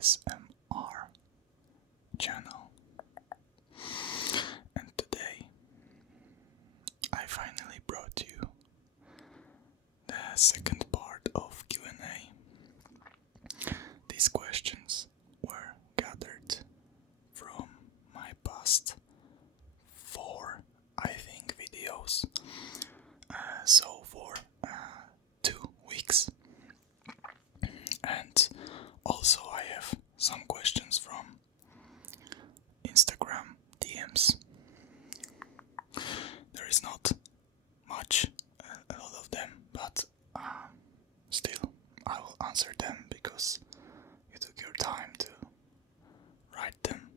ASMR channel. And today I finally brought you the second part of Q&A. These questions were gathered from my past 4, I think, videos. So for 2 weeks. And also I have some questions from Instagram DMs. There is not much, a lot of them, but still I will answer them because you took your time to write them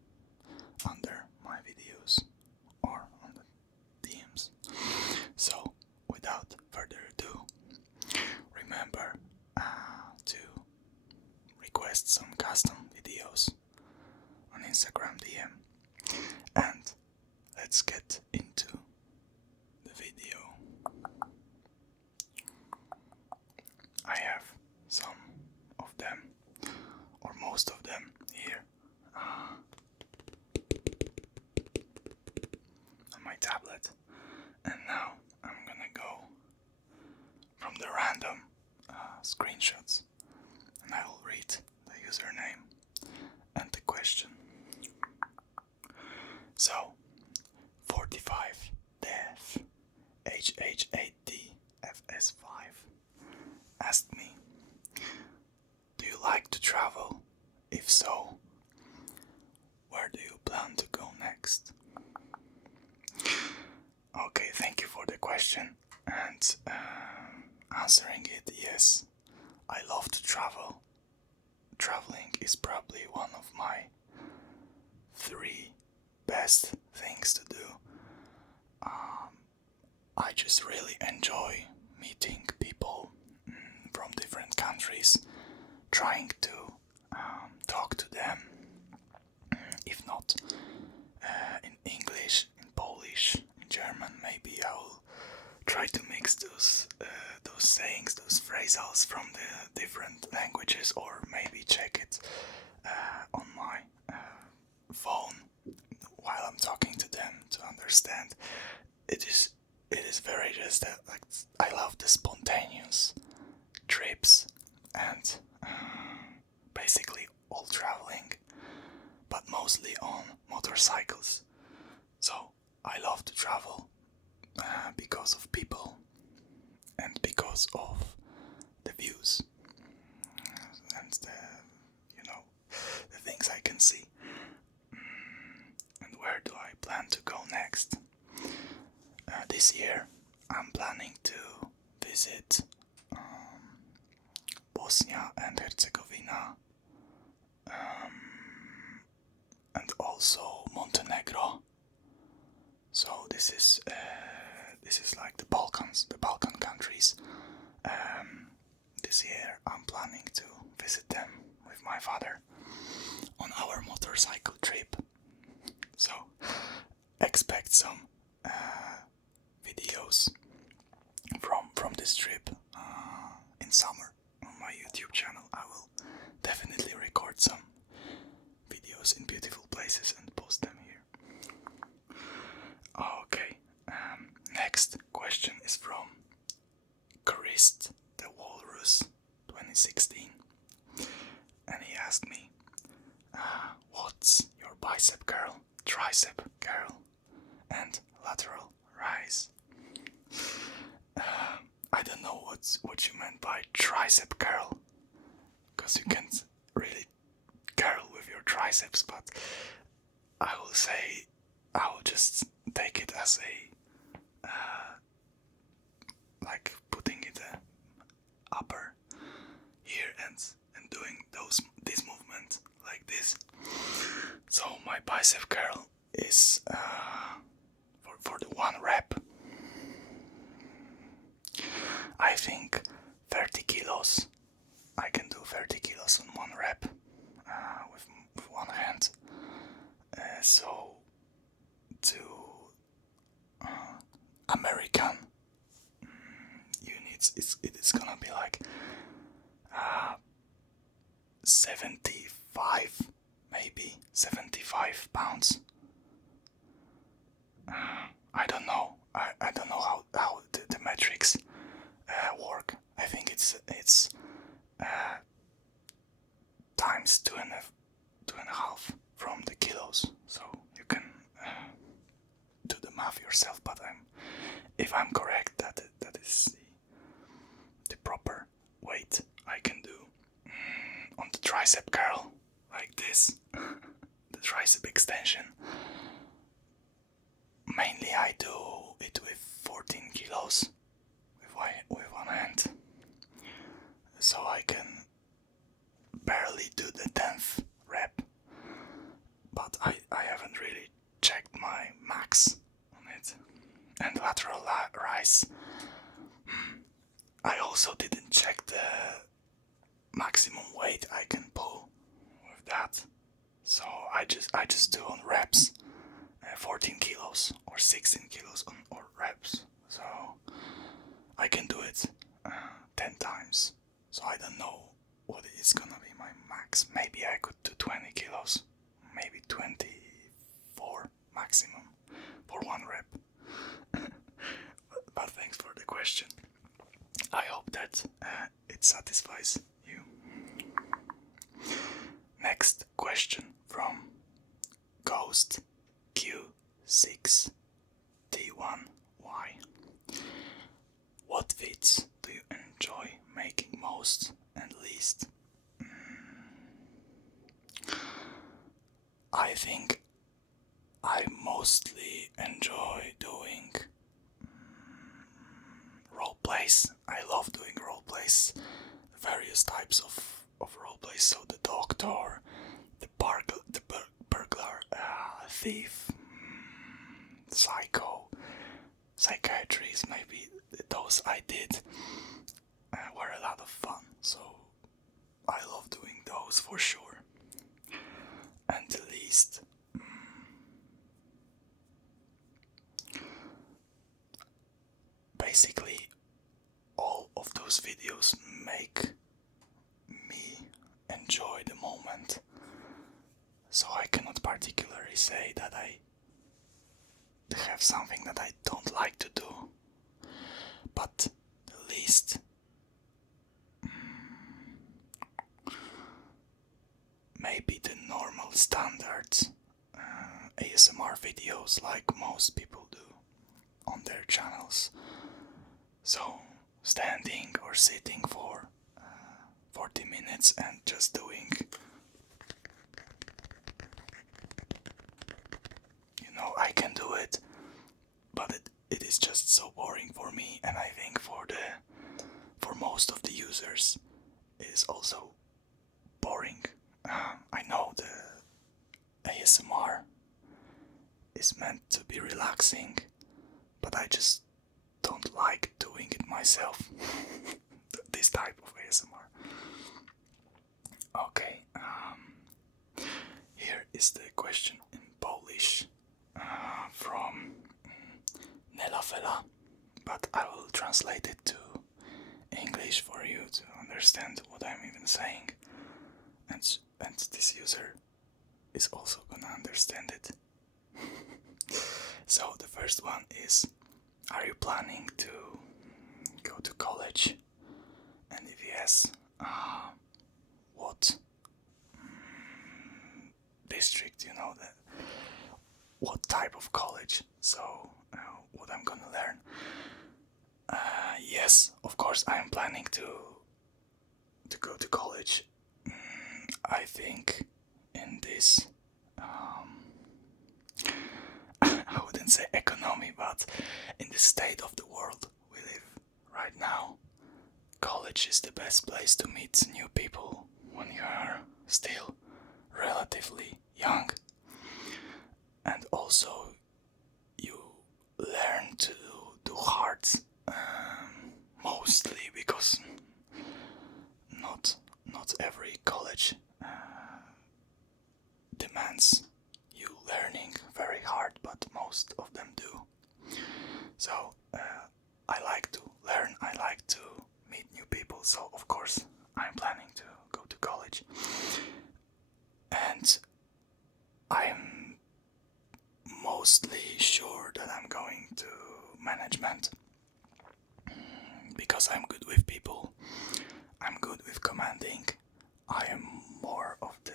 under my videos or on the DMs. So without further ado, remember to request some custom videos on Instagram DM, and let's get into the video. I have some of them, or most of them, here on my tablet, and now I'm gonna go from the random screenshots, and I will read the username and the question. So, 45 Def HH8D FS5 asked me, do you like to travel? If so, where do you plan to go next? Okay, thank you for the question, and answering it, yes, I love to travel. Traveling is probably one of my 3 best things to do. I just really enjoy meeting people from different countries, trying to talk to them, if not in English, in Polish, in German. Maybe I will try to mix those sayings, those phrasals from the different languages, or maybe check it on my phone while I'm talking to them to understand. It is very just like, I love the spontaneous trips and basically all traveling, but mostly on motorcycles. So I love to travel because of people and because of the views and the things I can see. And where do I plan to go next? This year I'm planning to visit Bosnia and Herzegovina, and also Montenegro. So this is like the Balkan countries. This year I'm planning to visit them with my father on our motorcycle trip. So expect some videos from this trip in summer on my YouTube channel. I will definitely record some videos in beautiful places and post them here. Okay, next question is from Christ the Walrus 2016, and he asked me, what's your bicep curl, tricep curl, and lateral rise? I don't know what you meant by tricep curl, because you can't really curl with your triceps, but I will say I will just take it as a like putting it upper here and doing this movement like this. So my bicep curl is for the 1 rep, I think 30 kilos. I can do 30 kilos on 1 rep with one hand. So to American units, it is gonna be like 75 it's times two and a half from the kilos, so you can do the math yourself. But if I'm correct, that is the proper weight I can do on the tricep curl, like this, the tricep extension. Mainly I do it with 14 kilos with one hand, so I can barely do the 10th rep, but I haven't really checked my max on it. And lateral rise, I also didn't check the maximum weight I can pull with that, so I just do on reps 14 kilos or 16 kilos or reps, so I can do it 10 times. So I don't know what is gonna be my max. Maybe I could do 20 kilos, maybe 24 maximum for one rep. but thanks for the question. I hope that it satisfies you. Next question from Ghost Q6T1Y. What fits do you enjoy making most and least? I think I mostly enjoy doing role plays. I love doing role plays, various types of role plays. So the doctor, the burglar, thief, psychiatrist, maybe those I did were a lot of fun. So I love doing those for sure. And the least, basically all of those videos make me enjoy the moment, so I cannot particularly say that I have something that I don't like to do. But the least, maybe the normal standard ASMR videos like most people do on their channels. So standing or sitting for 40 minutes and just doing, I can do it, but it is just so boring for me, and I think for most of the users it is also boring. I know the ASMR is meant to be relaxing, but I just don't like doing it myself. This type of ASMR. Okay, here is the question in Polish from Nelafela, but I will translate it to English for you to understand what I'm even saying, and this user is also gonna understand it. So the first one is, are you planning to go to college? And if yes, what district, what type of college, so what I'm gonna learn. Yes, of course I am planning to go to college. I think in this I wouldn't say economy, but in the state of the world we live right now, college is the best place to meet new people when you are still relatively young. And also you learn to do hard, mostly because not every college demands you learning very hard, but most of them do. So I like to learn, I like to meet new people, so of course I'm planning to go to college. And I'm mostly sure that I'm going to management because I'm good with people good with commanding. I am more of the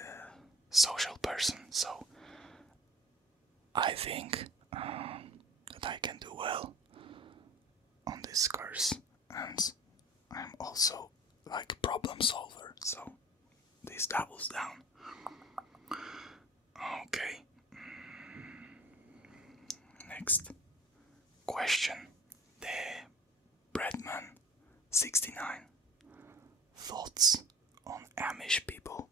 social person, so I think that I can do well on this course, and I'm also like problem solver, so this doubles down. Okay. Next question. The Breadman 69. Thoughts on Amish people?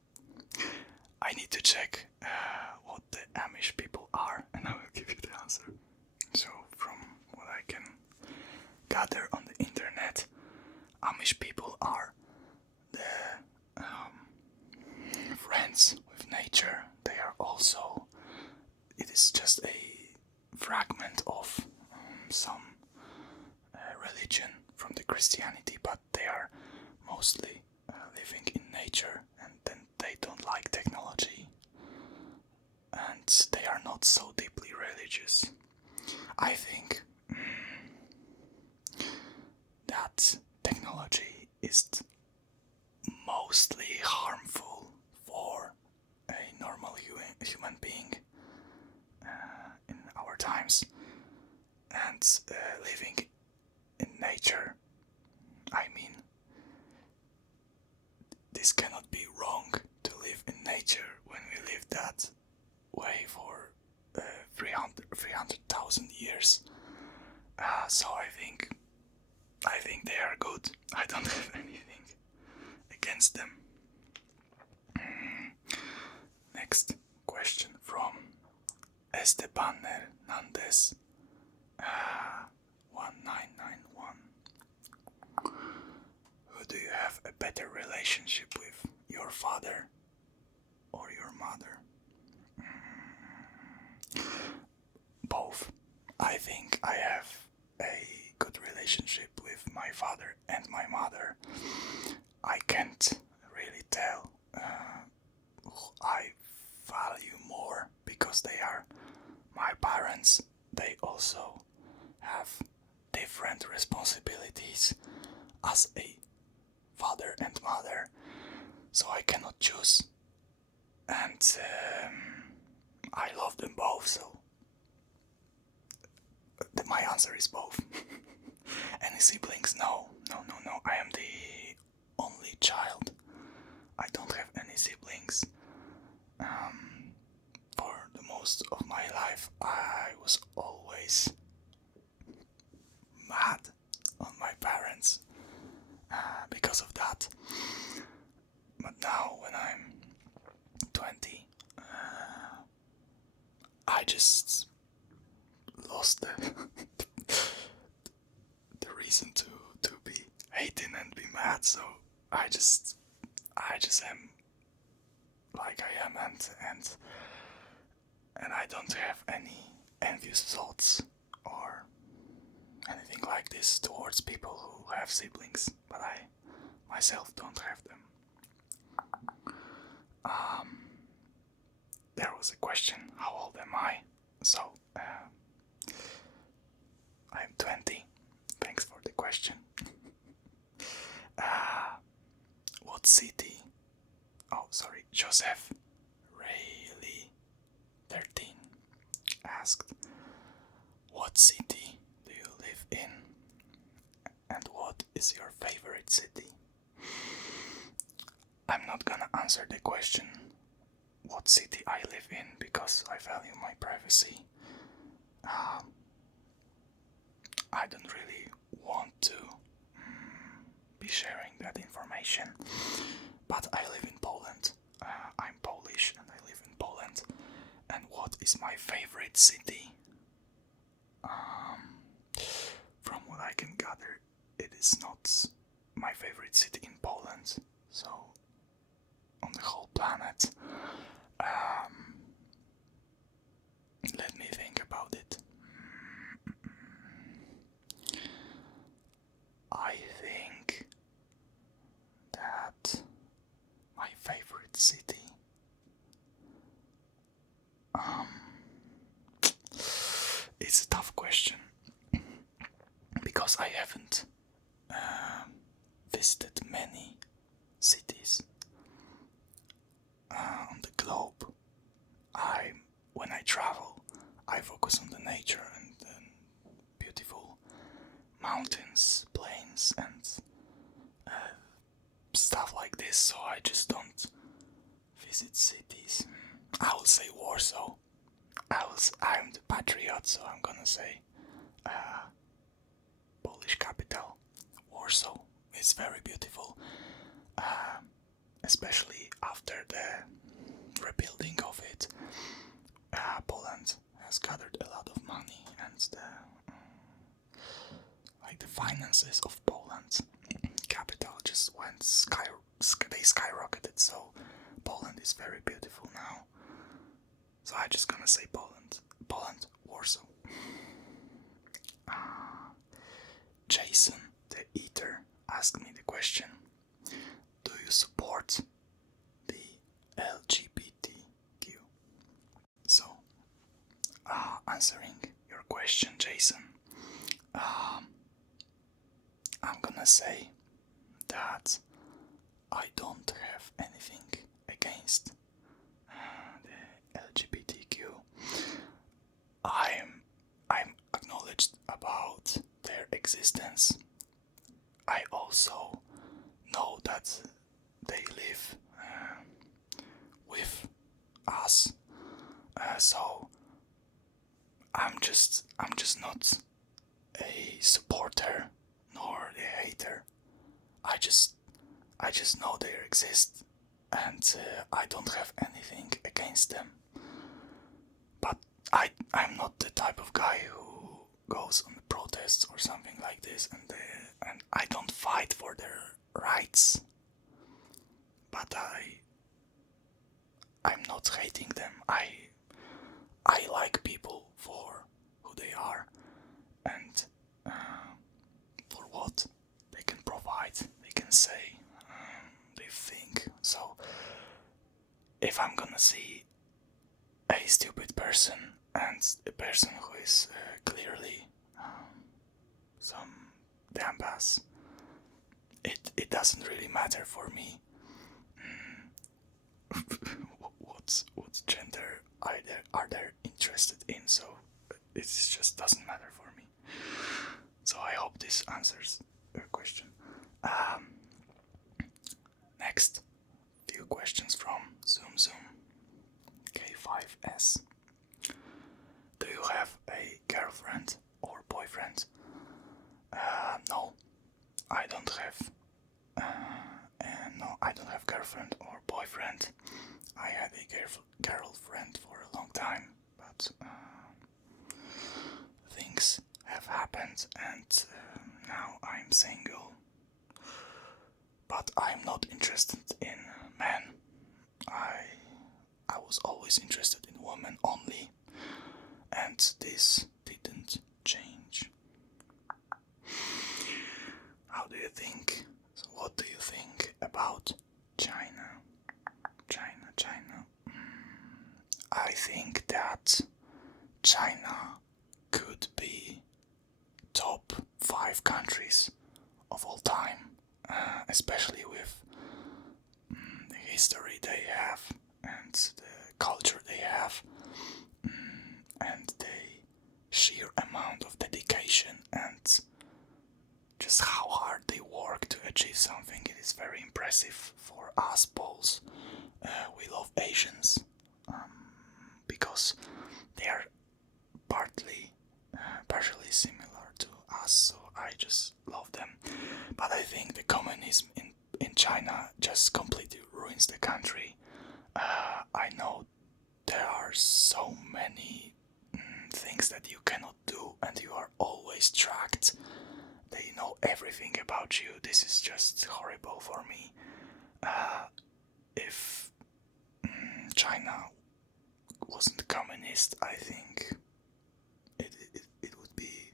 I need to check what the Amish people are, and I will give you the answer. So, from what I can gather on the internet, Amish people are the friends with nature. They are also, it is just a fragment of some religion from the Christianity, but they are mostly living in nature, and then they don't like technology, and they are not so deeply religious. I think that technology is mostly harmful for a normal human being in our times, and living in nature. I mean, this cannot be wrong to live in nature when we live that way for 300,000 years. So I think they are good. I don't have anything against them. Next question from Esteban Hernandez 1991. Who do you have a better relationship with, your father or your mother? Both. I think I have a good relationship with my father and my mother. I can't really tell who I value more, because they are my parents. They also have different responsibilities as a father and mother, so I cannot choose, and I love them both, so my answer is both. Any siblings? No. I am the only child. I don't have any siblings. For the most of my life, I was always mad on my parents because of that. But now, when I'm 20, I just lost the reason to be hating and be mad. So I just am like I am, and I don't have any envious thoughts or anything like this towards people who have siblings, but I myself don't have them. There was a question, how old am I? So, I'm 20. Thanks for the question. What city? Oh, sorry, Joseph Rayleigh 13 asked, what city do you live in? And what is your favorite city? I'm not gonna answer the question what city I live in, because I value my privacy. I don't really want to be sharing that information, but I live in Poland. I'm Polish and I live in Poland. And what is my favorite city? From what I can gather, it is not my favorite city in Poland. So, on the whole planet, let me think about it. I think that my favorite city, it's a tough question, because I haven't visited many mountains, plains, and stuff like this, so I just don't visit cities. I will say Warsaw. I'm the patriot, so I'm gonna say Polish capital, Warsaw. It's very beautiful, especially after the rebuilding of it. Poland has gathered a lot of money, and the finances of Poland capital just they skyrocketed. So Poland is very beautiful now. So I'm just gonna say Poland, Warsaw. Jason the Eater asked me the question: do you support the LGBTQ? So, answering your question, Jason, I'm gonna say that I don't have anything against the LGBTQ. I'm acknowledged about their existence. I also know that they live with us, so I'm just not a supporter nor a hater. I just know they exist, and I don't have anything against them. But I'm not the type of guy who goes on protests or something like this, and I don't fight for their rights. But I'm not hating them. I like people for who they are, and for what they can provide, they can say, they think. So if I'm gonna see a stupid person and a person who is clearly some damn ass, it doesn't really matter for me what gender are they interested in. So it just doesn't matter for me. So I hope this answers your question. Next, few questions from Zoom K5S. Do you have a girlfriend or boyfriend? No, I don't have. No, I don't have girlfriend or boyfriend. I had a girlfriend for a long time, but things have happened, and now I'm single. But I'm not interested in men. I was always interested in women only, and this didn't change. How do you think? So what do you think about China? I think that China could be top 5 countries of all time, especially with the history they have and the culture they have, and the sheer amount of dedication and just how hard they work to achieve something. It is very impressive for us Poles. We love Asians because they are partially similar to us, so I just love them. But I think the communism in China just completely ruins the country. I know there are so many things that you cannot do, and you are always tracked. They know everything about you. This is just horrible for me. If China wasn't communist, I think it would be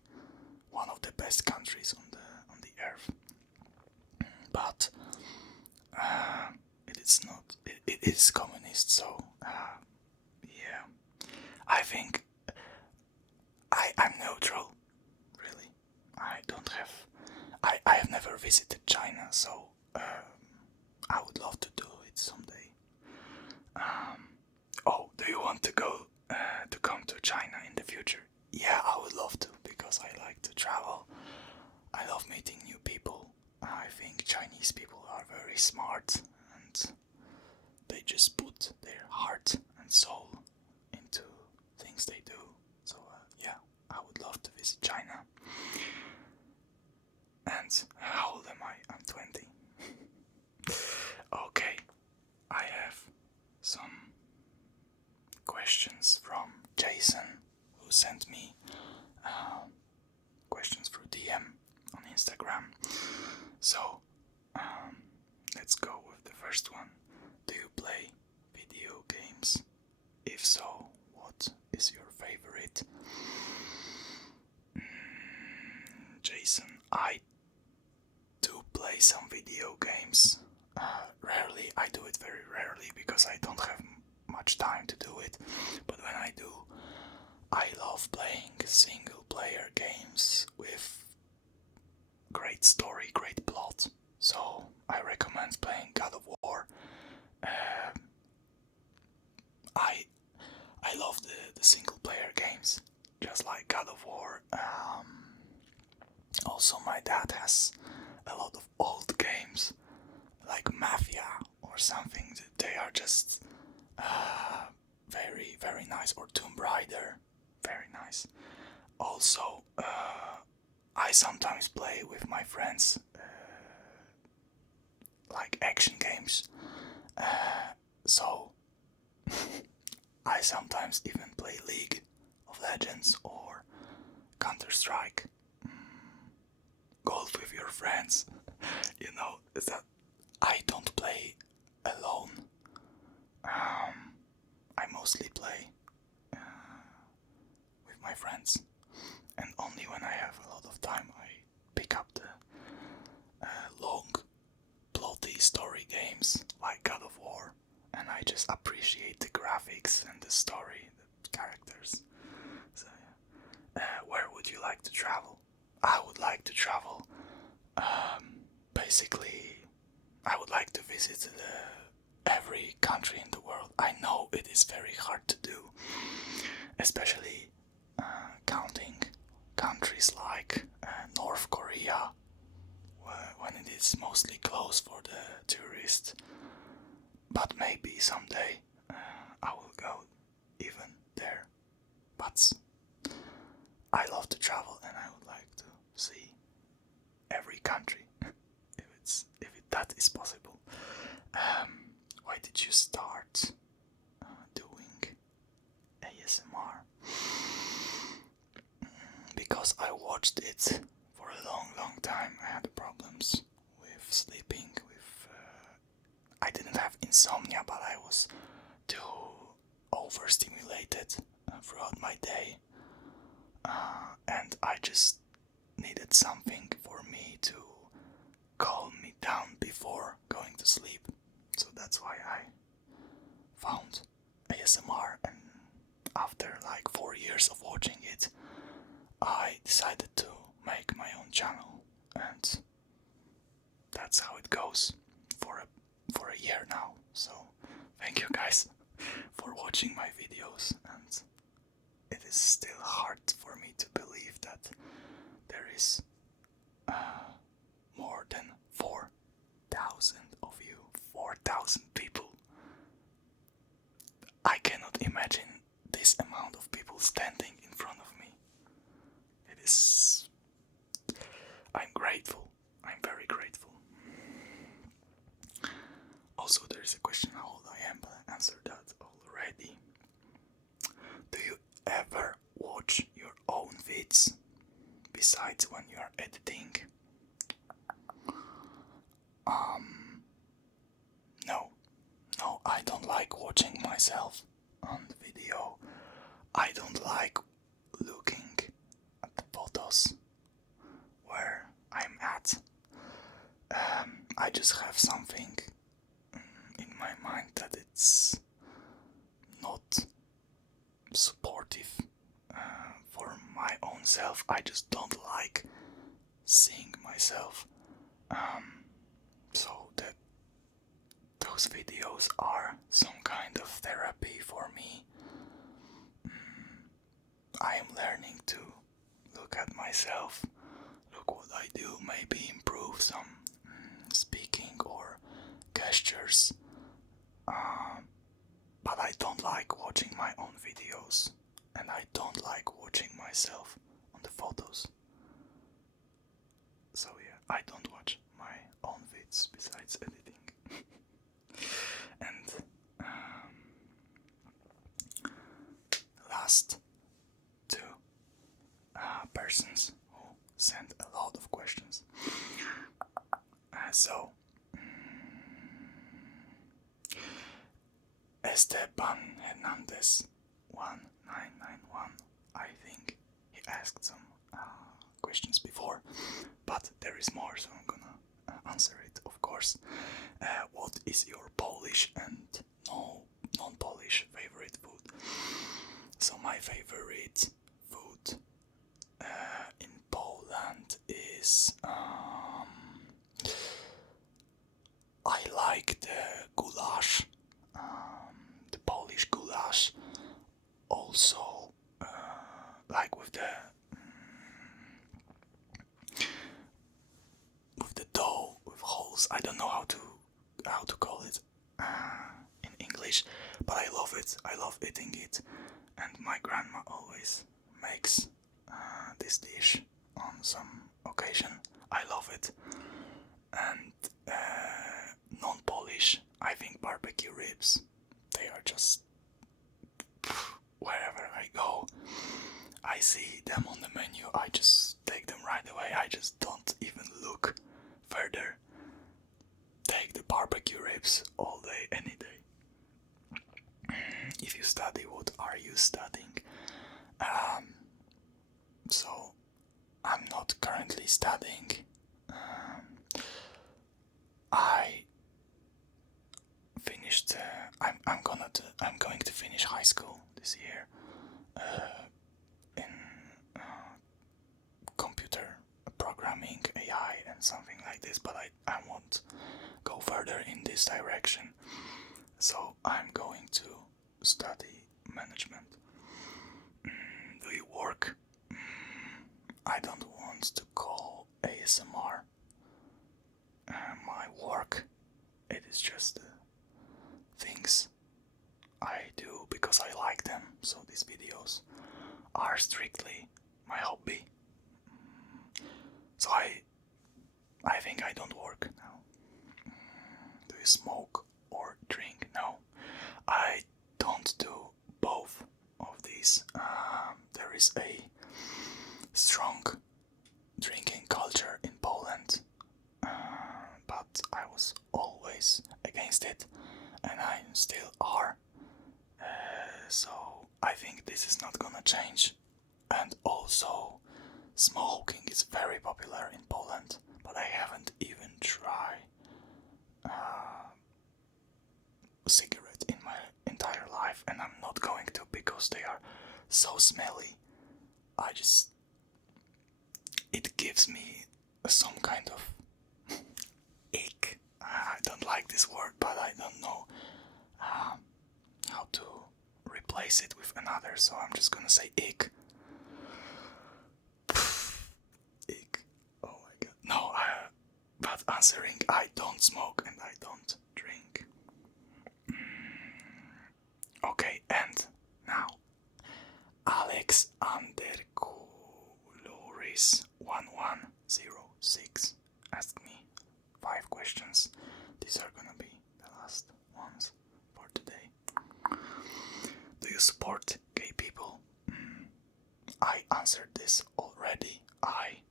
one of the best countries on the earth. But it is not. It is communist, so yeah. I think I'm neutral. Really, I don't have. I have never visited China, so I would love to do it someday. Oh, do you want to come to China in the future? Yeah, I would love to, because I like to travel. I meeting new people. I think Chinese people are very smart and they just put their heart and soul into things they do. So yeah, I would love to visit China. And how old am I? I'm 20. Okay, I have some questions from Jason, who sent me questions through DM on Instagram. So let's go with the first one. Do you play video games? If so, what is your favorite? Jason, I do play some video games. Rarely, I do it very rarely because I don't have much time to do it. But when I do, I love playing single player games with great story, great plot. So I recommend playing God of War. I love the single player games, just like God of War. Also, my dad has a lot of old games, like Mafia or something. They are just very, very nice. Or Tomb Raider, very nice. Also, I sometimes play with my friends, like action games. So I sometimes even play League of Legends or Counter-Strike. Golf with your friends. You know, that I don't play alone. I mostly play with my friends. And only when I have a lot of time I pick up the long, plotty story games like God of War. And I just appreciate the graphics and the story, the characters. So yeah. Where would you like to travel? I would like to travel. Basically, I would like to visit every country in the world. I know it is very hard to do, especially counting countries like North Korea, when it is mostly closed for the tourists. But maybe someday I will go even there. But I love to travel and I would like to see every country if that is possible. Why did you start doing ASMR? Because I watched it for a long time. I had problems with sleeping. I didn't have insomnia, but I was too overstimulated throughout my day, and I just needed something for me to calm me down before going to sleep. So that's why I found ASMR, and after like 4 years of watching it, I decided to make my own channel, and that's how it goes for a year now. So thank you guys for watching my videos, and it is still hard for me to believe that there is more than 4,000 of you, 4,000 people. I cannot imagine this amount of people standing in front of me. It is... I'm grateful. I'm very grateful. Also, there is a question how old I am, but I answered that already. Do you ever watch your own vids besides when you are editing? No, I don't like watching myself on the video. I don't like looking at the photos where I'm at. I just have something in my mind that it's not supportive for my own self. I just don't like seeing myself. So that those videos are some kind of therapy for me. I am learning to look at myself, look what I do, maybe improve some speaking or gestures. But I don't like watching my own videos, and I don't like watching myself on the photos. So yeah, I don't watch my own vids besides editing. And last two persons who sent a lot of questions. Esteban Hernandez 1991, I think he asked some questions before, but there is more, so I'm gonna answer it, of course. What is your Polish and non-Polish favorite food? So my favorite food in Poland is I like the goulash, the Polish goulash. Also, like with the dough with holes. I don't know how to call it in English, but I love it. I love eating it, and my grandma always makes this dish on some occasion. I love it. And non-Polish, I think barbecue ribs. They are just wherever I go, I see them on the menu. I just take them right away. I just don't even look further. Take the barbecue ribs all day, any day. If you study, what are you studying? So I'm not currently studying. I finished. I'm going to finish high school this year in computer programming, AI, and something like this. But I won't go further in this direction. So I'm going to study management. Do you work? I don't want to call ASMR my work. It is just things I do because I like them. So these videos are strictly my hobby. So I think I don't work now. Do you smoke or drink? No, I don't do both of these. There is a strong drinking culture in Poland, but I was always against it, and I still are. So I think this is not gonna change. And also, smoking is very popular in Poland, but I haven't even tried a cigarette in my entire life, and I'm not going to because they are so smelly. It gives me some kind of ick. I don't like this word, but I don't know how to replace it with another, so I'm just gonna say ick. Ick. Oh my god. No, but answering, I don't smoke and I don't drink. Okay, and now Alex Undercoloris 1106 asked me 5 questions. These are gonna be the last ones for today. Do you support gay people? I answered this already. I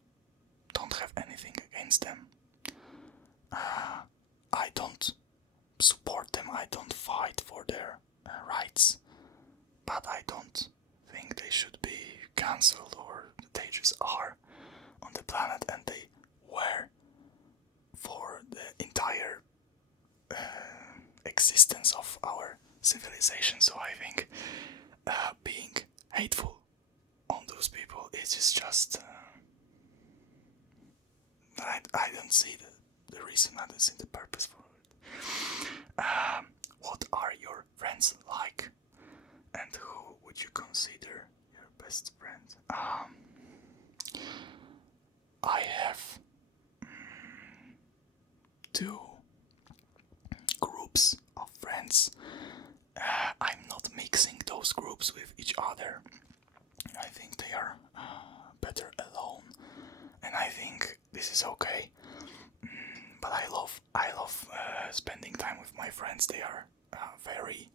don't have anything against them. I don't support them. I don't fight for their rights. But I don't think they should be cancelled, or they just are on the planet and they were for the entire existence of our civilization. So I think being hateful on those people is just I don't see the reason. I don't see the purpose for it. What are your friends like, and who would you consider your best friend? I two groups of friends. I'm not mixing those groups with each other. I think they are better alone, and I think this is okay. But I love spending time with my friends. They are very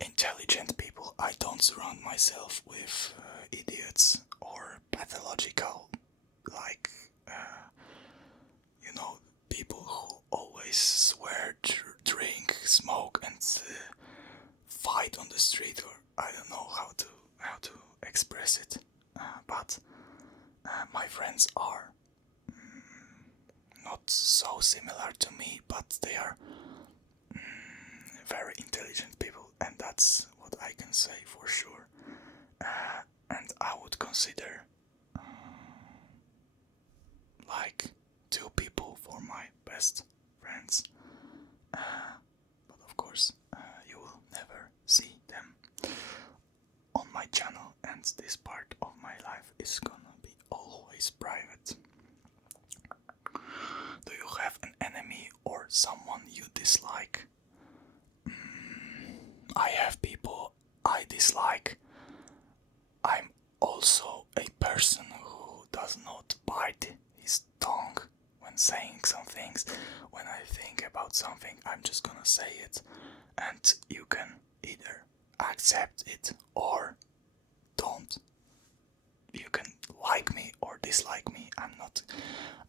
intelligent people. I don't surround myself with idiots or pathological, like people who always swear, drink, smoke, and fight on the street, or I don't know how to express it. But my friends are not so similar to me, but they are very intelligent people, and that's what I can say for sure. And I would consider like two people for my best friends. But of course, you will never see them on my channel, and this part of my life is gonna be always private. Do you have an enemy or someone you dislike? I have people I dislike. I'm also a person who does not bite his tongue when saying some things. When I think about something, I'm just gonna say it, and you can either accept it or don't. You can like me or dislike me.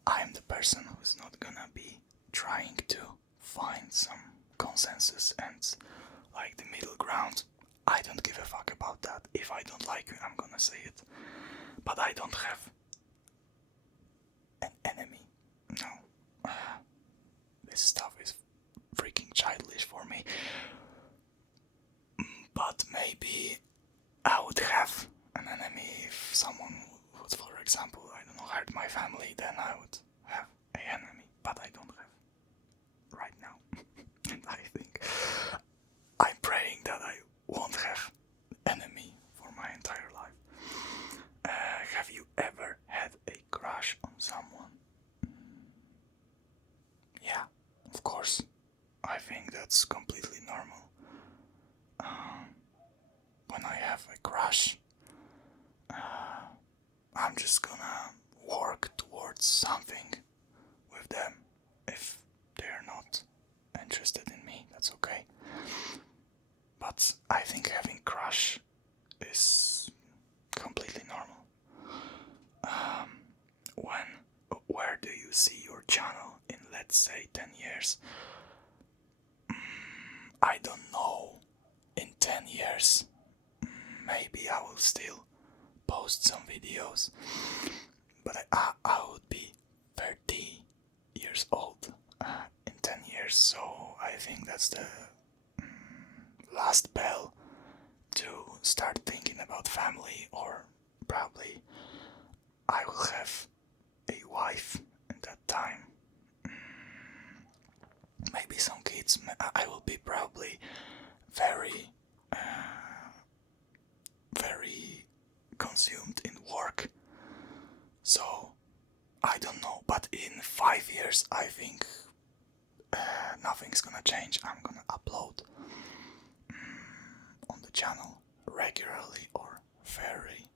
I'm the person who's not gonna be trying to find some consensus and like the middle ground. I don't give a fuck about that. If I don't like you, I'm gonna say it. But I don't have an enemy. No. This stuff is freaking childish for me. But maybe I would have an enemy if someone would, for example, I don't know, hurt my family, then I would have an enemy. But I don't have right now. And I think I'm praying that I won't have enemy for my entire life. Have you ever had a crush on someone? Yeah, of course. I think that's completely normal. When I have a crush, I'm just gonna work towards something with them. If they're not interested in me, that's okay. But I think having crush is completely normal. Where do you see your channel in, let's say, 10 years? I don't know. In 10 years, maybe I will still post some videos, but I would be 30 years old in 10 years, so I think that's the last bell to start thinking about family, or probably I will have a wife at that time. Maybe some kids. I will be probably very consumed in work. So I don't know, but in 5 years I think nothing's gonna change. I'm gonna upload on the channel regularly, or fairly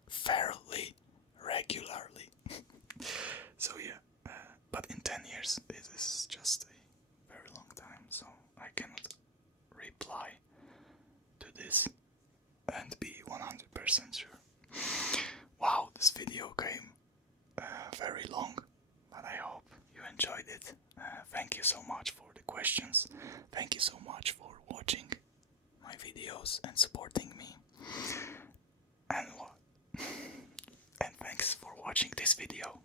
regularly. So yeah, but in 10 years it is just a very long time, so I cannot reply to this and be 100% sure. Wow, this video came very long, but I hope you enjoyed it. Thank you so much for the questions. Thank you so much for watching my videos and supporting me. And thanks for watching this video.